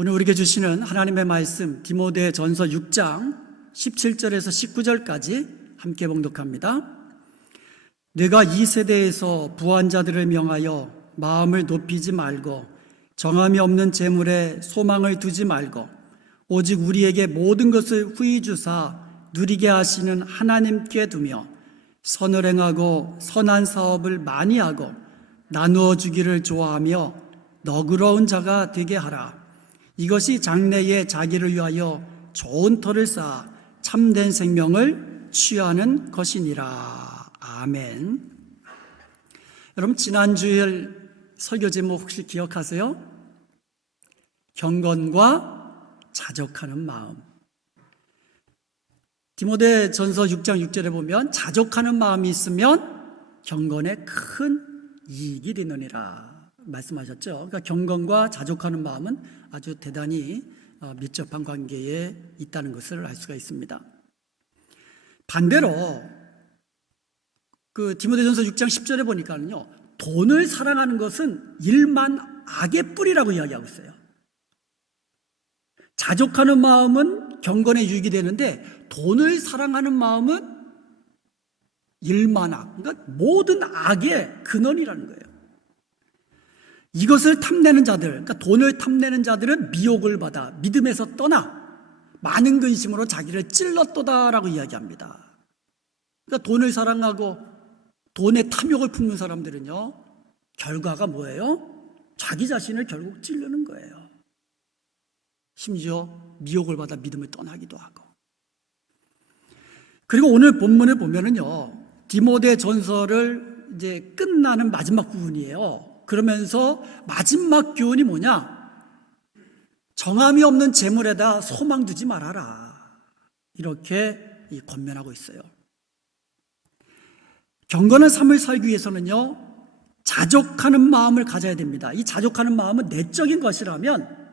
오늘 우리에게 주시는 하나님의 말씀 디모데전서 6장 17절에서 19절까지 함께 봉독합니다. 내가 이 세대에서 부한 자들을 명하여 마음을 높이지 말고 정함이 없는 재물에 소망을 두지 말고 오직 우리에게 모든 것을 후히 주사 누리게 하시는 하나님께 두며 선을 행하고 선한 사업을 많이 하고 나누어 주기를 좋아하며 너그러운 자가 되게 하라. 이것이 장래에 자기를 위하여 좋은 터를 쌓아 참된 생명을 취하는 것이니라. 아멘. 여러분, 지난 주일 설교 제목 혹시 기억하세요? 경건과 자족하는 마음. 디모데전서 6장 6절에 보면 자족하는 마음이 있으면 경건에 큰 이익이 되느니라 말씀하셨죠. 그러니까 경건과 자족하는 마음은 아주 대단히 밀접한 관계에 있다는 것을 알 수가 있습니다. 반대로 디모데전서 6장 10절에 보니까는요, 돈을 사랑하는 것은 일만 악의 뿌리라고 이야기하고 있어요. 자족하는 마음은 경건에 유익이 되는데 돈을 사랑하는 마음은 일만 악, 그러니까 모든 악의 근원이라는 거예요. 이것을 탐내는 자들, 그러니까 돈을 탐내는 자들은 미혹을 받아 믿음에서 떠나 많은 근심으로 자기를 찔렀도다라고 이야기합니다. 그러니까 돈을 사랑하고 돈의 탐욕을 품는 사람들은요, 결과가 뭐예요? 자기 자신을 결국 찌르는 거예요. 심지어 미혹을 받아 믿음을 떠나기도 하고. 그리고 오늘 본문을 보면은요, 디모데 전서를 이제 끝나는 마지막 부분이에요. 그러면서 마지막 교훈이 뭐냐? 정함이 없는 재물에다 소망 두지 말아라. 이렇게 권면하고 있어요. 경건한 삶을 살기 위해서는요, 자족하는 마음을 가져야 됩니다. 이 자족하는 마음은 내적인 것이라면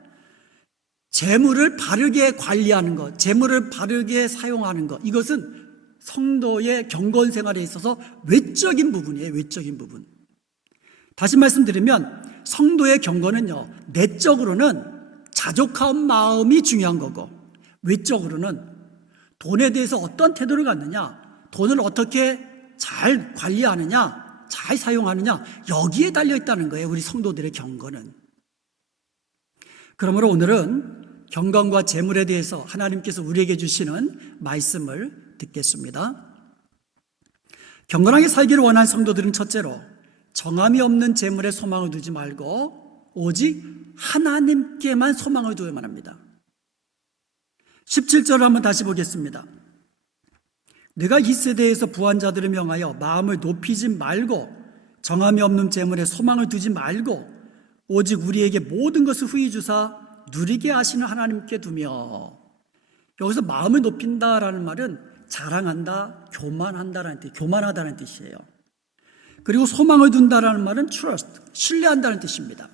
재물을 바르게 관리하는 것, 재물을 바르게 사용하는 것, 이것은 성도의 경건 생활에 있어서 외적인 부분이에요. 외적인 부분. 다시 말씀드리면 성도의 경건은요, 내적으로는 자족한 마음이 중요한 거고 외적으로는 돈에 대해서 어떤 태도를 갖느냐, 돈을 어떻게 잘 관리하느냐, 잘 사용하느냐, 여기에 달려있다는 거예요. 우리 성도들의 경건은. 그러므로 오늘은 경건과 재물에 대해서 하나님께서 우리에게 주시는 말씀을 듣겠습니다. 경건하게 살기를 원하는 성도들은 첫째로 정함이 없는 재물에 소망을 두지 말고 오직 하나님께만 소망을 두어야만 합니다. 17절을 한번 다시 보겠습니다. 내가 이 세대에서 부한 자들을 명하여 마음을 높이지 말고 정함이 없는 재물에 소망을 두지 말고 오직 우리에게 모든 것을 후히 주사 누리게 하시는 하나님께 두며. 여기서 마음을 높인다라는 말은 자랑한다, 교만한다라는 뜻, 교만하다는 뜻이에요. 그리고 소망을 둔다라는 말은 trust, 신뢰한다는 뜻입니다.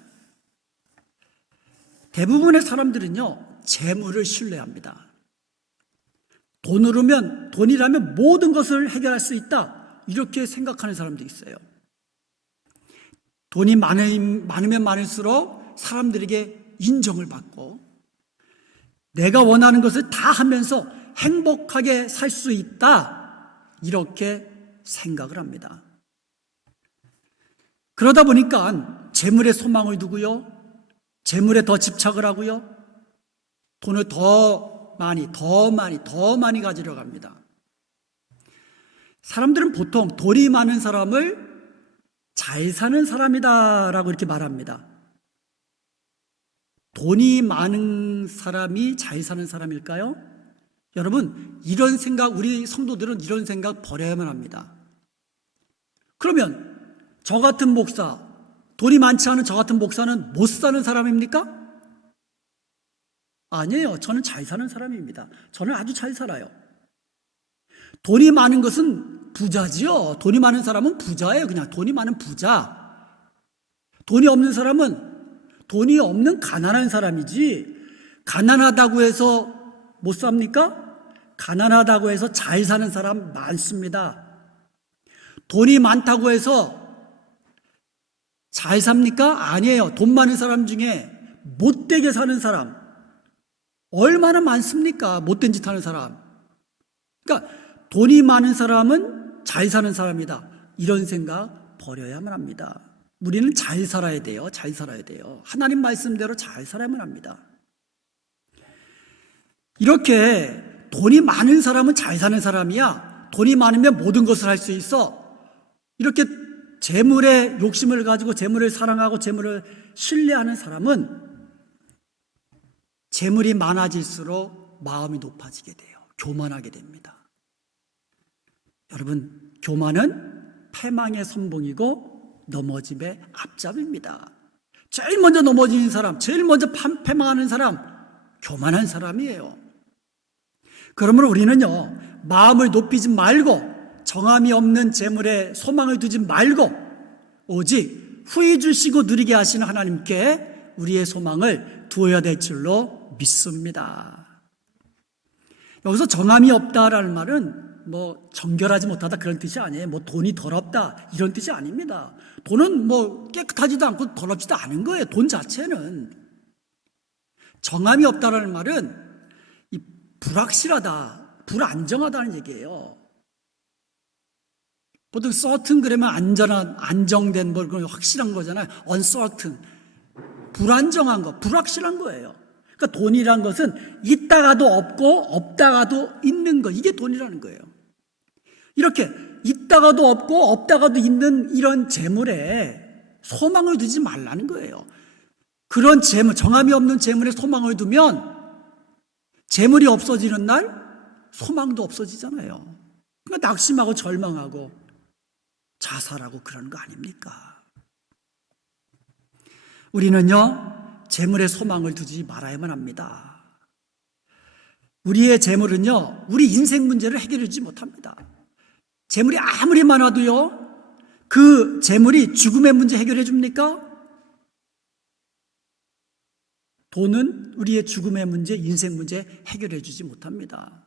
대부분의 사람들은요, 재물을 신뢰합니다. 돈이라면 모든 것을 해결할 수 있다, 이렇게 생각하는 사람들이 있어요. 돈이 많으면 많을수록 사람들에게 인정을 받고 내가 원하는 것을 다 하면서 행복하게 살 수 있다, 이렇게 생각을 합니다. 그러다 보니까 재물에 소망을 두고요, 재물에 더 집착을 하고요, 돈을 더 많이 가지려 합니다. 사람들은 보통 돈이 많은 사람을 잘 사는 사람이다라고 이렇게 말합니다. 돈이 많은 사람이 잘 사는 사람일까요? 여러분, 이런 생각, 우리 성도들은 이런 생각 버려야만 합니다. 그러면 저 같은 목사, 돈이 많지 않은 저 같은 목사는 못 사는 사람입니까? 아니에요. 저는 잘 사는 사람입니다. 저는 아주 잘 살아요. 돈이 많은 것은 부자지요. 돈이 많은 사람은 부자예요. 그냥 돈이 많은 부자. 돈이 없는 사람은 돈이 없는 가난한 사람이지, 가난하다고 해서 못 삽니까? 가난하다고 해서 잘 사는 사람 많습니다. 돈이 많다고 해서 잘 삽니까? 아니에요. 돈 많은 사람 중에 못되게 사는 사람, 얼마나 많습니까? 못된 짓 하는 사람. 그러니까 돈이 많은 사람은 잘 사는 사람이다. 이런 생각 버려야만 합니다. 우리는 잘 살아야 돼요. 잘 살아야 돼요. 하나님 말씀대로 잘 살아야만 합니다. 이렇게 돈이 많은 사람은 잘 사는 사람이야. 돈이 많으면 모든 것을 할 수 있어. 이렇게 재물에 욕심을 가지고 재물을 사랑하고 재물을 신뢰하는 사람은 재물이 많아질수록 마음이 높아지게 돼요. 교만하게 됩니다. 여러분, 교만은 패망의 선봉이고 넘어짐의 앞잡입니다. 제일 먼저 넘어지는 사람, 제일 먼저 패망하는 사람, 교만한 사람이에요. 그러므로 우리는요, 마음을 높이지 말고 정함이 없는 재물에 소망을 두지 말고 오직 후히 주시고 누리게 하시는 하나님께 우리의 소망을 두어야 될 줄로 믿습니다. 여기서 정함이 없다라는 말은 뭐 정결하지 못하다 그런 뜻이 아니에요. 뭐 돈이 더럽다 이런 뜻이 아닙니다. 돈은 뭐 깨끗하지도 않고 더럽지도 않은 거예요. 돈 자체는. 정함이 없다라는 말은 이 불확실하다, 불안정하다는 얘기예요. 보통 certain 그러면 안전한, 안정된 뭐 그런 확실한 거잖아요. uncertain. 불안정한 거, 불확실한 거예요. 그러니까 돈이란 것은 있다가도 없고 없다가도 있는 거. 이게 돈이라는 거예요. 이렇게 있다가도 없고 없다가도 있는 이런 재물에 소망을 두지 말라는 거예요. 그런 재물, 정함이 없는 재물에 소망을 두면 재물이 없어지는 날 소망도 없어지잖아요. 그러니까 낙심하고 절망하고 자살하고 그런 거 아닙니까? 우리는요, 재물에 소망을 두지 말아야만 합니다. 우리의 재물은요, 우리 인생 문제를 해결해 주지 못합니다. 재물이 아무리 많아도요, 그 재물이 죽음의 문제 해결해 줍니까? 돈은 우리의 죽음의 문제, 인생 문제 해결해 주지 못합니다.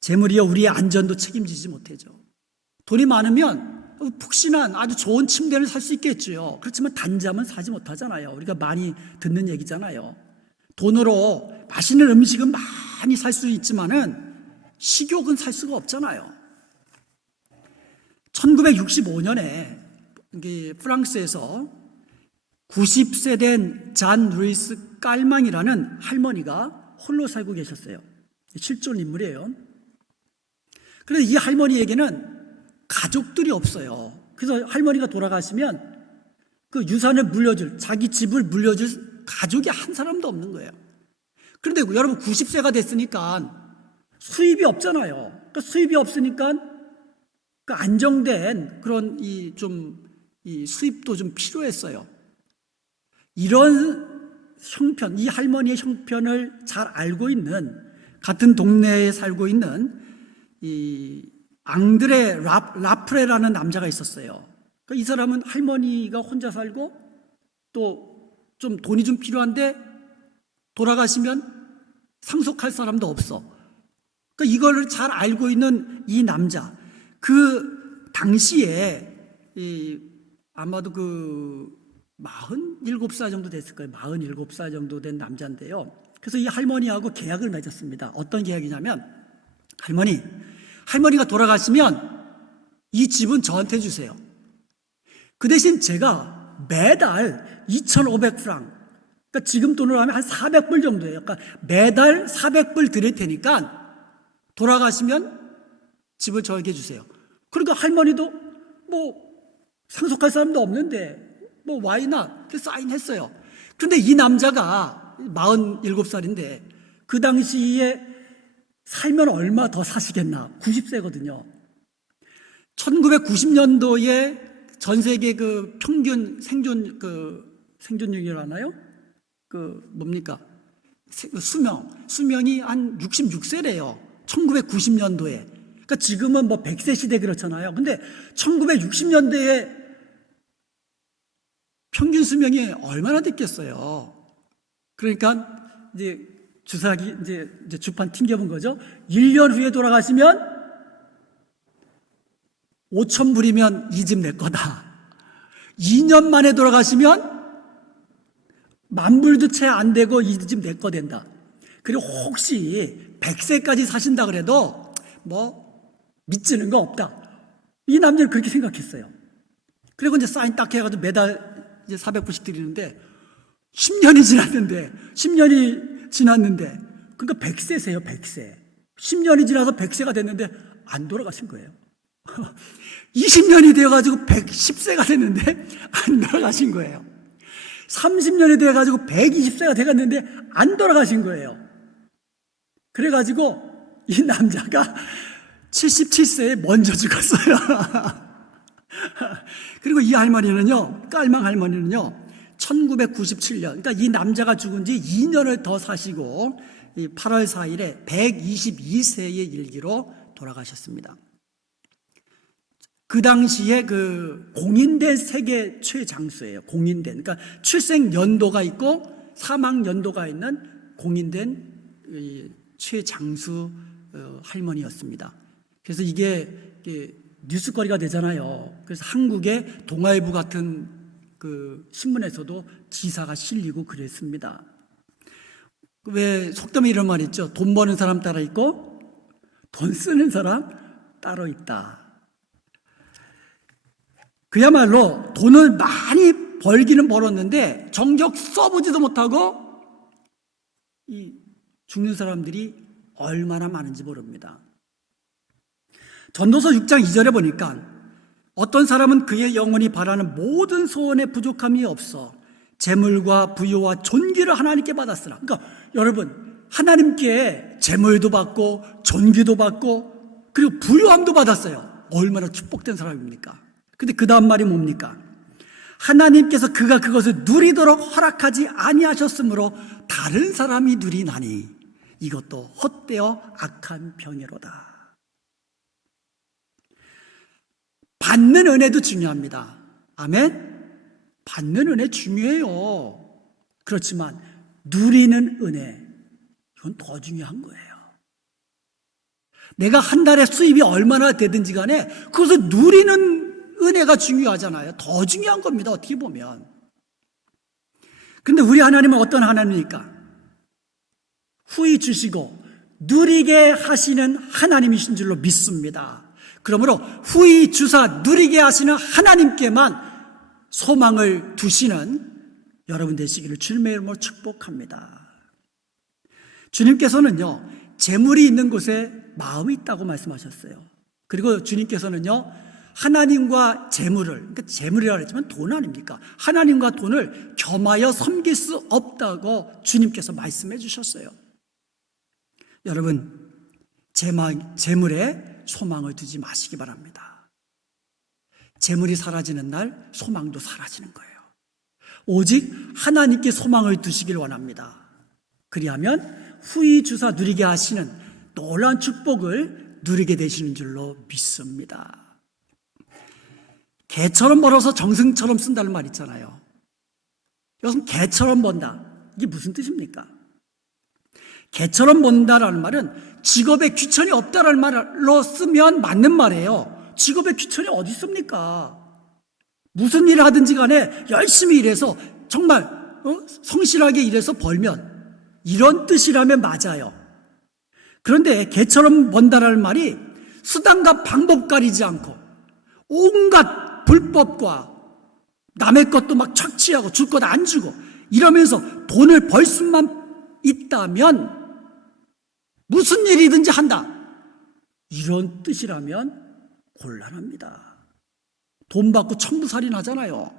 재물이요, 우리의 안전도 책임지지 못하죠. 돈이 많으면 푹신한 아주 좋은 침대를 살 수 있겠죠. 그렇지만 단잠은 사지 못하잖아요. 우리가 많이 듣는 얘기잖아요. 돈으로 맛있는 음식은 많이 살 수 있지만은 식욕은 살 수가 없잖아요. 1965년에 프랑스에서 90세 된 잔 루이스 깔망이라는 할머니가 홀로 살고 계셨어요. 실존 인물이에요. 그런데 이 할머니에게는 가족들이 없어요. 그래서 할머니가 돌아가시면 그 유산을 물려줄, 자기 집을 물려줄 가족이 한 사람도 없는 거예요. 그런데 여러분 90세가 됐으니까 수입이 없잖아요. 그러니까 수입이 없으니까 그 안정된 그런 이 수입도 좀 필요했어요. 이런 형편, 이 할머니의 형편을 잘 알고 있는, 같은 동네에 살고 있는 이 앙드레 라프레라는 남자가 있었어요. 그러니까 이 사람은 할머니가 혼자 살고 또 좀 돈이 좀 필요한데 돌아가시면 상속할 사람도 없어. 그러니까 이걸 잘 알고 있는 이 남자, 그 당시에 아마도 47살 정도 됐을 거예요. 47살 정도 된 남자인데요. 그래서 이 할머니하고 계약을 맺었습니다. 어떤 계약이냐면, 할머니가 돌아가시면 이 집은 저한테 주세요. 그 대신 제가 매달 2,500프랑, 그러니까 지금 돈으로 하면 한 400불 정도예요. 그러니까 매달 400불 드릴 테니까 돌아가시면 집을 저에게 주세요. 그러니까 할머니도 뭐 상속할 사람도 없는데 뭐 와이나 그래서 사인했어요. 그런데 이 남자가 47살인데 그 당시에 살면 얼마 더 사시겠나? 90세거든요. 1990년도에 전 세계 그 평균 생존율이라나요? 수명이 한 66세래요. 1990년도에. 그러니까 지금은 뭐 100세 시대 그렇잖아요. 근데 1960년대에 평균 수명이 얼마나 됐겠어요. 그러니까 이제 주사기 이제 주판 튕겨본 거죠. 1년 후에 돌아가시면 5,000불이면 이 집 내 거다. 2년 만에 돌아가시면 10,000불도 채 안 되고 이 집 내 거 된다. 그리고 혹시 100세까지 사신다 그래도 뭐 믿지는 거 없다. 이 남자는 그렇게 생각했어요. 그리고 이제 사인 딱 해가지고 매달 이제 400불씩 드리는데 10년이 지났는데 그러니까 100세세요, 100세. 10년이 지나서 100세가 됐는데 안 돌아가신 거예요. 20년이 되어가지고 110세가 됐는데 안 돌아가신 거예요. 30년이 되어가지고 120세가 돼갔는데 안 돌아가신 거예요. 그래가지고 이 남자가 77세에 먼저 죽었어요. 그리고 이 할머니는요, 깔망 할머니는요, 1997년, 그러니까 이 남자가 죽은 지 2년을 더 사시고 8월 4일에 122세의 일기로 돌아가셨습니다. 그 당시에 그 공인된 세계 최장수예요. 공인된. 그러니까 출생 연도가 있고 사망 연도가 있는 공인된 최장수 할머니였습니다. 그래서 이게 뉴스거리가 되잖아요. 그래서 한국의 동아일보 같은 그 신문에서도 기사가 실리고 그랬습니다. 왜 속담에 이런 말 있죠? 돈 버는 사람 따로 있고 돈 쓰는 사람 따로 있다. 그야말로 돈을 많이 벌기는 벌었는데 정작 써보지도 못하고 이 죽는 사람들이 얼마나 많은지 모릅니다. 전도서 6장 2절에 보니까 어떤 사람은 그의 영혼이 바라는 모든 소원에 부족함이 없어 재물과 부유와 존귀를 하나님께 받았으나, 그러니까 여러분 하나님께 재물도 받고 존귀도 받고 그리고 부유함도 받았어요. 얼마나 축복된 사람입니까? 근데 그 다음 말이 뭡니까? 하나님께서 그가 그것을 누리도록 허락하지 아니하셨으므로 다른 사람이 누리나니 이것도 헛되어 악한 병이로다. 받는 은혜도 중요합니다. 아멘? 받는 은혜 중요해요. 그렇지만 누리는 은혜, 이건 더 중요한 거예요. 내가 한 달에 수입이 얼마나 되든지 간에 그것을 누리는 은혜가 중요하잖아요. 더 중요한 겁니다. 어떻게 보면. 근데 우리 하나님은 어떤 하나님입니까? 후히 주시고 누리게 하시는 하나님이신 줄로 믿습니다. 그러므로 후히 주사 누리게 하시는 하나님께만 소망을 두시는 여러분 되시기를 주님의 이름으로 축복합니다. 주님께서는요, 재물이 있는 곳에 마음이 있다고 말씀하셨어요. 그리고 주님께서는요, 하나님과 재물을, 그러니까 재물이라고 했지만 돈 아닙니까? 하나님과 돈을 겸하여 섬길 수 없다고 주님께서 말씀해 주셨어요. 여러분, 재물에 소망을 두지 마시기 바랍니다. 재물이 사라지는 날 소망도 사라지는 거예요. 오직 하나님께 소망을 두시길 원합니다. 그리하면 후히 주사 누리게 하시는 놀라운 축복을 누리게 되시는 줄로 믿습니다. 개처럼 벌어서 정승처럼 쓴다는 말 있잖아요. 여기서 개처럼 번다. 이게 무슨 뜻입니까? 개처럼 번다라는 말은 직업에 귀천이 없다라는 말로 쓰면 맞는 말이에요. 직업에 귀천이 어디 있습니까? 무슨 일을 하든지 간에 열심히 일해서 정말 성실하게 일해서 벌면 이런 뜻이라면 맞아요. 그런데 개처럼 번다라는 말이 수단과 방법 가리지 않고 온갖 불법과 남의 것도 막 착취하고 줄 것 안 주고 이러면서 돈을 벌 수만 있다면 무슨 일이든지 한다. 이런 뜻이라면 곤란합니다. 돈 받고 청부살인 하잖아요.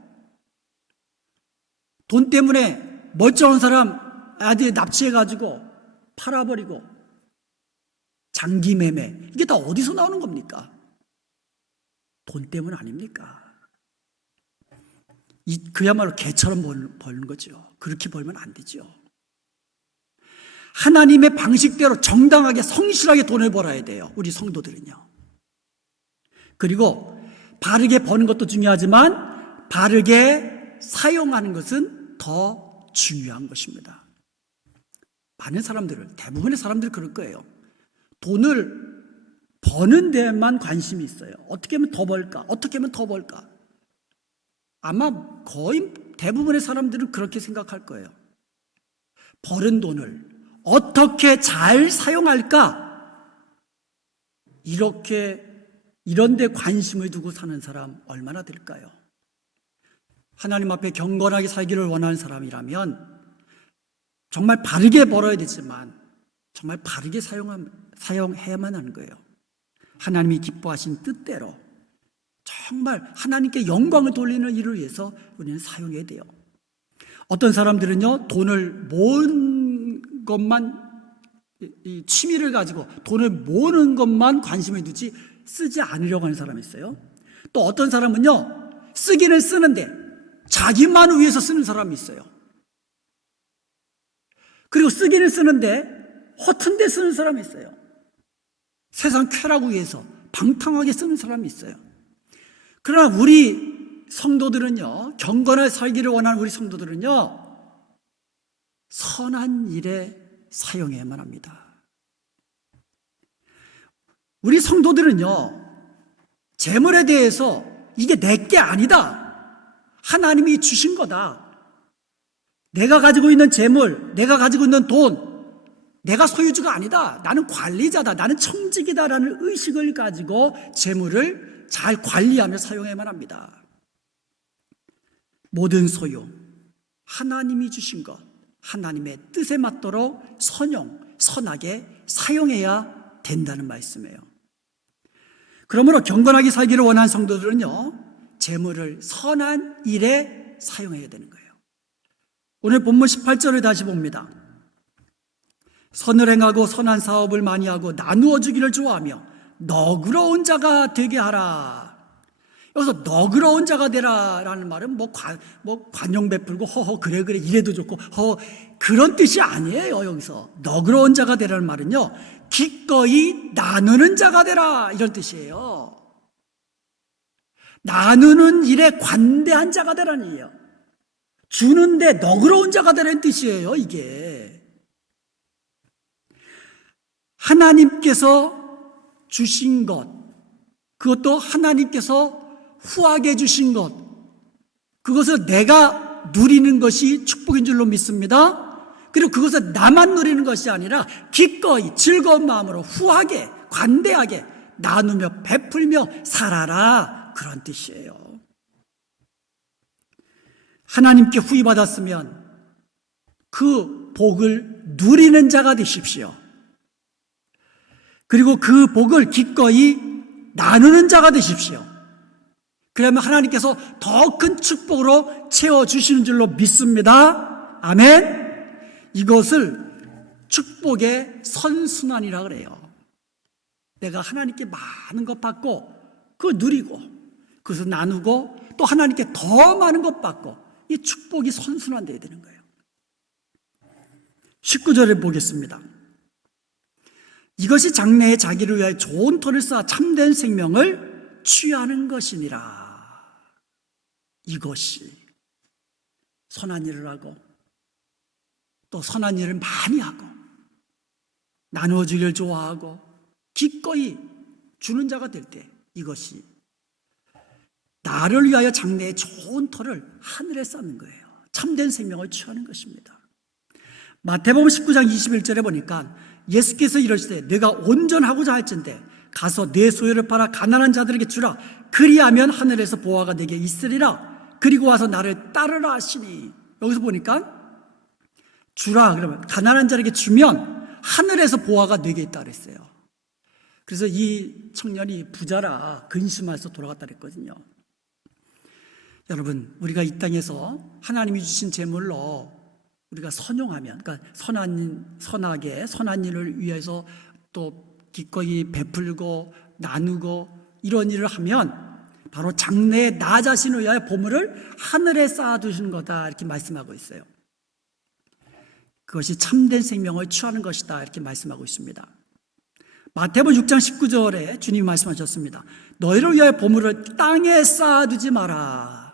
돈 때문에 멀쩡한 사람 아들 납치해가지고 팔아버리고 장기 매매, 이게 다 어디서 나오는 겁니까? 돈 때문 아닙니까? 그야말로 개처럼 버는 거죠. 그렇게 벌면 안 되죠. 하나님의 방식대로 정당하게 성실하게 돈을 벌어야 돼요. 우리 성도들은요. 그리고 바르게 버는 것도 중요하지만 바르게 사용하는 것은 더 중요한 것입니다. 많은 사람들은, 대부분의 사람들이 그럴 거예요. 돈을 버는 데만 관심이 있어요. 어떻게 하면 더 벌까? 어떻게 하면 더 벌까? 아마 거의 대부분의 사람들은 그렇게 생각할 거예요. 버는 돈을 어떻게 잘 사용할까? 이런 데 관심을 두고 사는 사람 얼마나 될까요? 하나님 앞에 경건하게 살기를 원하는 사람이라면 정말 바르게 벌어야 되지만 정말 바르게 사용해야만 하는 거예요. 하나님이 기뻐하신 뜻대로 정말 하나님께 영광을 돌리는 일을 위해서 우리는 사용해야 돼요. 어떤 사람들은요, 돈을 모은 것만, 이 취미를 가지고 돈을 모으는 것만 관심을 두지 쓰지 않으려고 하는 사람이 있어요. 또 어떤 사람은요, 쓰기는 쓰는데 자기만을 위해서 쓰는 사람이 있어요. 그리고 쓰기는 쓰는데 허튼 데 쓰는 사람이 있어요. 세상 쾌락을 위해서 방탕하게 쓰는 사람이 있어요. 그러나 우리 성도들은요, 경건하게 살기를 원하는 우리 성도들은요, 선한 일에 사용해야만 합니다. 우리 성도들은요, 재물에 대해서 이게 내게 아니다, 하나님이 주신 거다, 내가 가지고 있는 재물, 내가 가지고 있는 돈, 내가 소유주가 아니다, 나는 관리자다, 나는 청직이다라는 의식을 가지고 재물을 잘 관리하며 사용해야만 합니다. 모든 소유, 하나님이 주신 것, 하나님의 뜻에 맞도록 선하게 사용해야 된다는 말씀이에요. 그러므로 경건하게 살기를 원하는 성도들은요, 재물을 선한 일에 사용해야 되는 거예요. 오늘 본문 18절을 다시 봅니다. 선을 행하고 선한 사업을 많이 하고 나누어 주기를 좋아하며 너그러운 자가 되게 하라. 여기서 너그러운 자가 되라라는 말은 관용 베풀고 허허 그래 이래도 좋고 허 그런 뜻이 아니에요. 여기서 너그러운 자가 되라는 말은요, 기꺼이 나누는 자가 되라 이런 뜻이에요. 나누는 일에 관대한 자가 되라는 얘기예요. 주는데 너그러운 자가 되라는 뜻이에요. 이게 하나님께서 주신 것, 그것도 하나님께서 후하게 주신 것, 그것을 내가 누리는 것이 축복인 줄로 믿습니다. 그리고 그것을 나만 누리는 것이 아니라 기꺼이 즐거운 마음으로 후하게 관대하게 나누며 베풀며 살아라, 그런 뜻이에요. 하나님께 후히 받았으면 그 복을 누리는 자가 되십시오. 그리고 그 복을 기꺼이 나누는 자가 되십시오. 그러면 하나님께서 더 큰 축복으로 채워주시는 줄로 믿습니다. 아멘. 이것을 축복의 선순환이라 그래요. 내가 하나님께 많은 것 받고 그걸 누리고 그것을 나누고 또 하나님께 더 많은 것 받고, 이 축복이 선순환되어야 되는 거예요. 19절에 보겠습니다. 이것이 장래에 자기를 위하여 좋은 터를 쌓아 참된 생명을 취하는 것이니라. 이것이 선한 일을 하고 또 선한 일을 많이 하고 나누어 주기를 좋아하고 기꺼이 주는 자가 될 때, 이것이 나를 위하여 장래에 좋은 터를 하늘에 쌓는 거예요. 참된 생명을 취하는 것입니다. 마태복음 19장 21절에 보니까 예수께서 이러시되 내가 온전하고자 할진대 가서 내 소유를 팔아 가난한 자들에게 주라. 그리하면 하늘에서 보화가 내게 있으리라. 그리고 와서 나를 따르라 하시니, 여기서 보니까 주라 그러면 가난한 자에게 주면 하늘에서 보화가 내게 있다 그랬어요. 그래서 이 청년이 부자라 근심해서 돌아갔다 그랬거든요. 여러분, 우리가 이 땅에서 하나님이 주신 재물로 우리가 선용하면, 그러니까 선하게 선한 일을 위해서 또 기꺼이 베풀고 나누고 이런 일을 하면 바로 장래에 나 자신을 위하여 보물을 하늘에 쌓아두시는 거다, 이렇게 말씀하고 있어요. 그것이 참된 생명을 취하는 것이다, 이렇게 말씀하고 있습니다. 마태복음 6장 19절에 주님이 말씀하셨습니다. 너희를 위하여 보물을 땅에 쌓아두지 마라.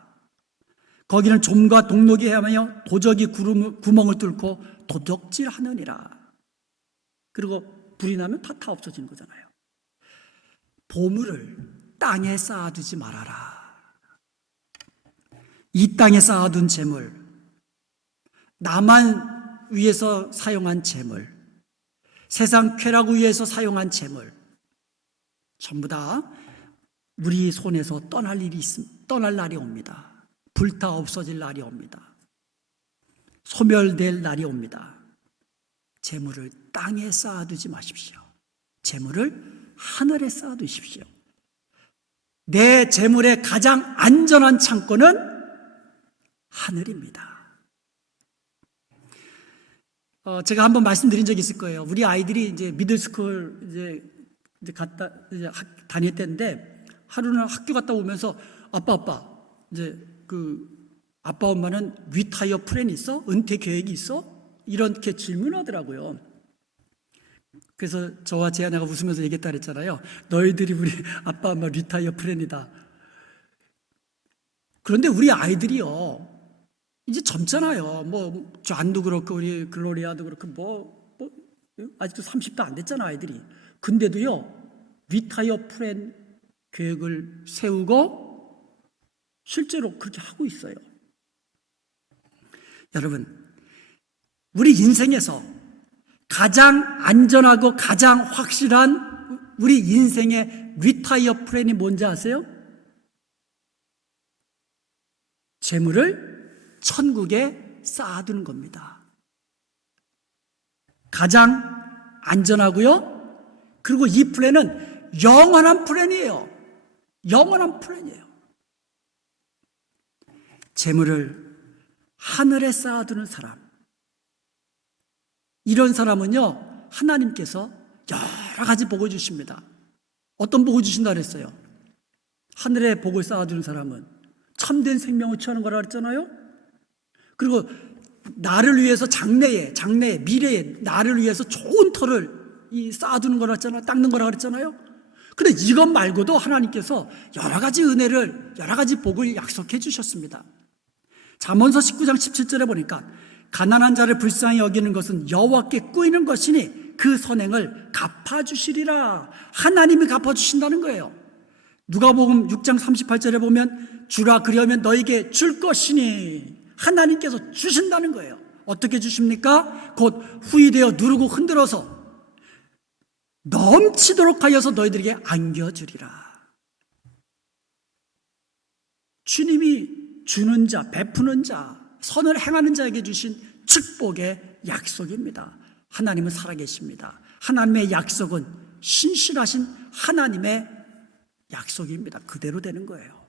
거기는 좀과 동록이 헤매며 도적이 구멍을 뚫고 도적질하느니라. 그리고 불이 나면 다 없어지는 거잖아요. 보물을 땅에 쌓아두지 말아라. 이 땅에 쌓아둔 재물, 나만 위해서 사용한 재물, 세상 쾌락을 위해서 사용한 재물, 전부 다 우리 손에서 떠날 날이 옵니다. 불타 없어질 날이 옵니다. 소멸될 날이 옵니다. 재물을 땅에 쌓아두지 마십시오. 재물을 하늘에 쌓아두십시오. 내 재물의 가장 안전한 창고는 하늘입니다. 제가 한번 말씀드린 적이 있을 거예요. 우리 아이들이 이제 미들스쿨 다닐 때인데, 하루는 학교 갔다 오면서 아빠 이제 아빠 엄마는 리타이어 플랜 있어? 은퇴 계획이 있어? 이렇게 질문하더라고요. 그래서 저와 제아나가 웃으면서 얘기했다 그랬잖아요. 너희들이 우리 아빠 엄마 리타이어 플랜이다. 그런데 우리 아이들이요, 이제 젊잖아요. 뭐 존도 그렇고 우리 글로리아도 그렇고 아직도 30도 안 됐잖아, 아이들이. 근데도요, 리타이어 플랜 계획을 세우고 실제로 그렇게 하고 있어요. 여러분, 우리 인생에서 가장 안전하고 가장 확실한 우리 인생의 리타이어 플랜이 뭔지 아세요? 재물을 천국에 쌓아두는 겁니다. 가장 안전하고요, 그리고 이 플랜은 영원한 플랜이에요. 영원한 플랜이에요. 재물을 하늘에 쌓아두는 사람, 이런 사람은요, 하나님께서 여러 가지 복을 주십니다. 어떤 복을 주신다 그랬어요? 하늘에 복을 쌓아두는 사람은 참된 생명을 취하는 거라 그랬잖아요. 그리고 나를 위해서 장래에 미래에 나를 위해서 좋은 터를 쌓아두는 거라 했잖아요. 닦는 거라 그랬잖아요. 근데 이것 말고도 하나님께서 여러 가지 은혜를, 여러 가지 복을 약속해 주셨습니다. 잠언서 19장 17절에 보니까 가난한 자를 불쌍히 여기는 것은 여호와께 꾸이는 것이니 그 선행을 갚아주시리라. 하나님이 갚아주신다는 거예요. 누가복음 6장 38절에 보면 주라 그려면 너에게 줄 것이니, 하나님께서 주신다는 거예요. 어떻게 주십니까? 곧 후이되어 누르고 흔들어서 넘치도록 하여서 너희들에게 안겨주리라. 주님이 주는 자, 베푸는 자, 선을 행하는 자에게 주신 축복의 약속입니다. 하나님은 살아계십니다. 하나님의 약속은 신실하신 하나님의 약속입니다. 그대로 되는 거예요.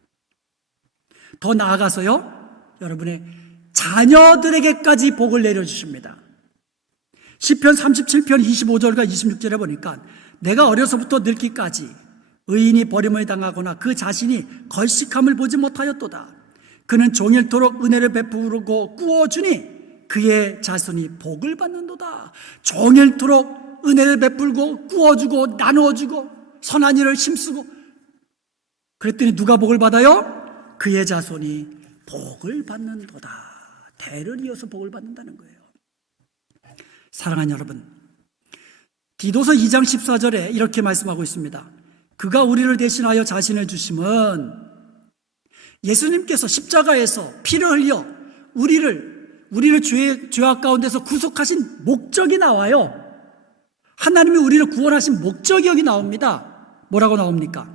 더 나아가서요, 여러분의 자녀들에게까지 복을 내려주십니다. 시편 37편 25절과 26절에 보니까 내가 어려서부터 늙기까지 의인이 버림을 당하거나 그 자신이 걸식함을 보지 못하였도다. 그는 종일토록 은혜를 베푸고 꾸어주니 그의 자손이 복을 받는도다. 종일토록 은혜를 베풀고 꾸어주고 나누어주고 선한 일을 힘쓰고, 그랬더니 누가 복을 받아요? 그의 자손이 복을 받는도다. 대를 이어서 복을 받는다는 거예요. 사랑하는 여러분, 디도서 2장 14절에 이렇게 말씀하고 있습니다. 그가 우리를 대신하여 자신을 주심은, 예수님께서 십자가에서 피를 흘려 우리를 죄악 가운데서 구속하신 목적이 나와요. 하나님이 우리를 구원하신 목적이 여기 나옵니다. 뭐라고 나옵니까?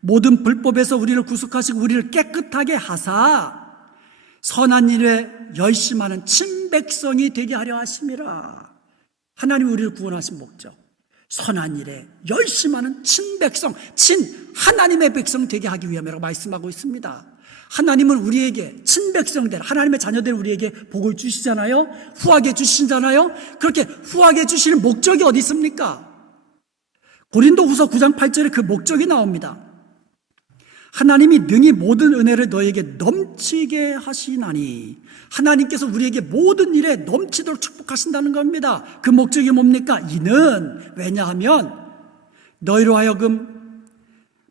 모든 불법에서 우리를 구속하시고 우리를 깨끗하게 하사 선한 일에 열심하는 친백성이 되게 하려 하심이라. 하나님이 우리를 구원하신 목적, 선한 일에 열심하는 친백성, 하나님의 백성 되게 하기 위함이라고 말씀하고 있습니다. 하나님은 우리에게 친백성들, 하나님의 자녀들 우리에게 복을 주시잖아요. 후하게 주시잖아요. 그렇게 후하게 주시는 목적이 어디 있습니까? 고린도후서 9장 8절에 그 목적이 나옵니다. 하나님이 능히 모든 은혜를 너에게 넘치게 하시나니, 하나님께서 우리에게 모든 일에 넘치도록 축복하신다는 겁니다. 그 목적이 뭡니까? 이는, 왜냐하면 너희로 하여금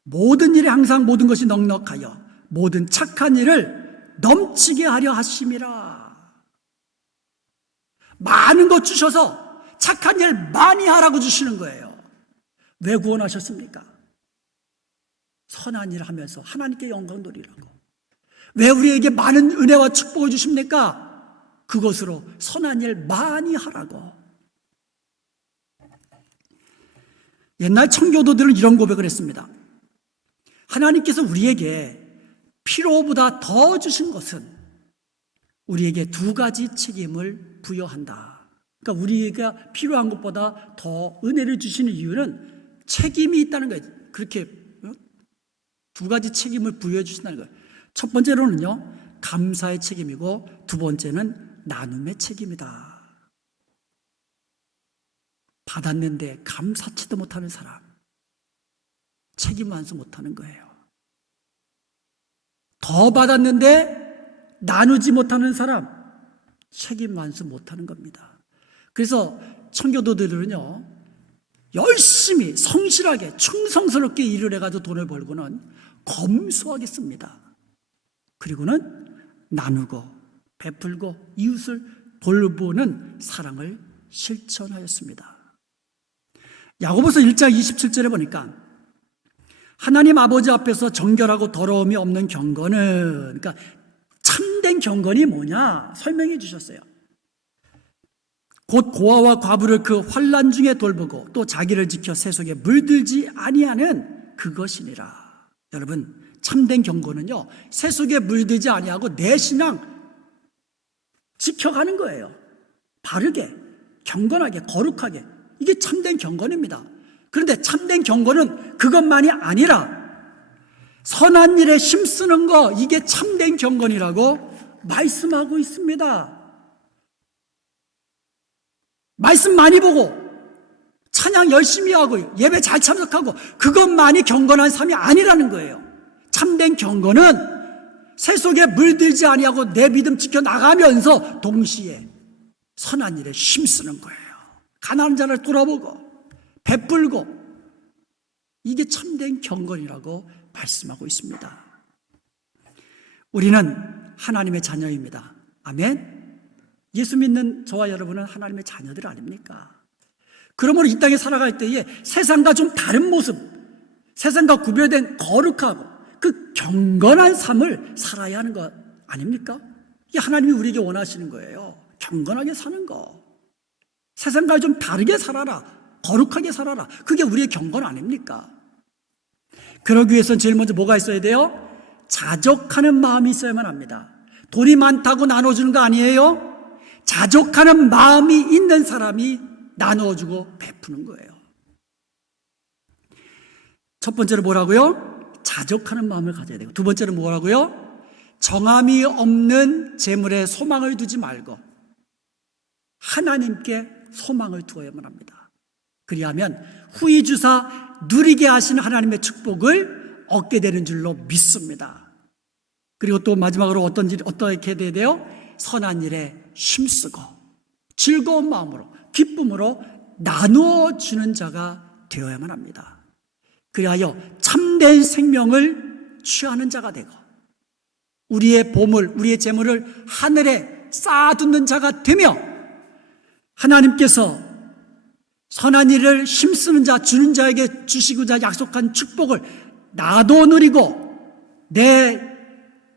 모든 일에 항상 모든 것이 넉넉하여 모든 착한 일을 넘치게 하려 하심이라. 많은 것 주셔서 착한 일 많이 하라고 주시는 거예요. 왜 구원하셨습니까? 선한 일 하면서 하나님께 영광 돌리라고. 왜 우리에게 많은 은혜와 축복을 주십니까? 그것으로 선한 일 많이 하라고. 옛날 청교도들은 이런 고백을 했습니다. 하나님께서 우리에게 필요보다 더 주신 것은 우리에게 두 가지 책임을 부여한다. 그러니까 우리가 필요한 것보다 더 은혜를 주시는 이유는 책임이 있다는 거예요. 그렇게 두 가지 책임을 부여해 주신다는 거예요. 첫 번째로는요, 감사의 책임이고 두 번째는 나눔의 책임이다. 받았는데 감사치도 못하는 사람, 책임 완수 못하는 거예요. 더 받았는데 나누지 못하는 사람, 책임 완수 못하는 겁니다. 그래서 청교도들은요, 열심히 성실하게 충성스럽게 일을 해가지고 돈을 벌고는 검소하게 씁니다. 그리고는 나누고 베풀고 이웃을 돌보는 사랑을 실천하였습니다. 야고보서 1장 27절에 보니까 하나님 아버지 앞에서 정결하고 더러움이 없는 경건은, 그러니까 참된 경건이 뭐냐 설명해 주셨어요. 곧 고아와 과부를 그 환난 중에 돌보고 또 자기를 지켜 세속에 물들지 아니하는 그것이니라. 여러분, 참된 경건은요, 세속에 물들지 아니하고 내 신앙 지켜가는 거예요. 바르게, 경건하게, 거룩하게. 이게 참된 경건입니다. 그런데 참된 경건은 그것만이 아니라 선한 일에 힘쓰는 거, 이게 참된 경건이라고 말씀하고 있습니다. 말씀 많이 보고 찬양 열심히 하고 예배 잘 참석하고 그것만이 경건한 삶이 아니라는 거예요. 참된 경건은 세속에 물들지 아니하고 내 믿음 지켜나가면서 동시에 선한 일에 힘쓰는 거예요. 가난한 자를 돌아보고 베풀고, 이게 참된 경건이라고 말씀하고 있습니다. 우리는 하나님의 자녀입니다. 아멘. 예수 믿는 저와 여러분은 하나님의 자녀들 아닙니까? 그러므로 이 땅에 살아갈 때에 세상과 좀 다른 모습, 세상과 구별된 거룩하고 그 경건한 삶을 살아야 하는 것 아닙니까? 이게 하나님이 우리에게 원하시는 거예요. 경건하게 사는 거. 세상과 좀 다르게 살아라. 거룩하게 살아라. 그게 우리의 경건 아닙니까? 그러기 위해서는 제일 먼저 뭐가 있어야 돼요? 자족하는 마음이 있어야만 합니다. 돈이 많다고 나눠주는 거 아니에요? 자족하는 마음이 있는 사람이 나누어주고 베푸는 거예요. 첫 번째로 뭐라고요? 자족하는 마음을 가져야 되고, 두 번째는 뭐라고요? 정함이 없는 재물에 소망을 두지 말고 하나님께 소망을 두어야만 합니다. 그리하면 후히 주사 누리게 하시는 하나님의 축복을 얻게 되는 줄로 믿습니다. 그리고 또 마지막으로 어떻게 돼야 돼요? 선한 일에 힘쓰고 즐거운 마음으로 기쁨으로 나누어 주는 자가 되어야만 합니다. 그리하여 참된 생명을 취하는 자가 되고 우리의 보물, 우리의 재물을 하늘에 쌓아두는 자가 되며 하나님께서 선한 일을 힘쓰는 자, 주는 자에게 주시고자 약속한 축복을 나도 누리고 내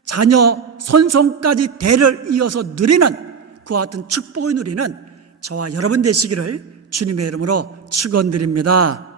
자녀 손손까지 대를 이어서 누리는 그와 같은 축복을 누리는 저와 여러분 되시기를 주님의 이름으로 축원드립니다.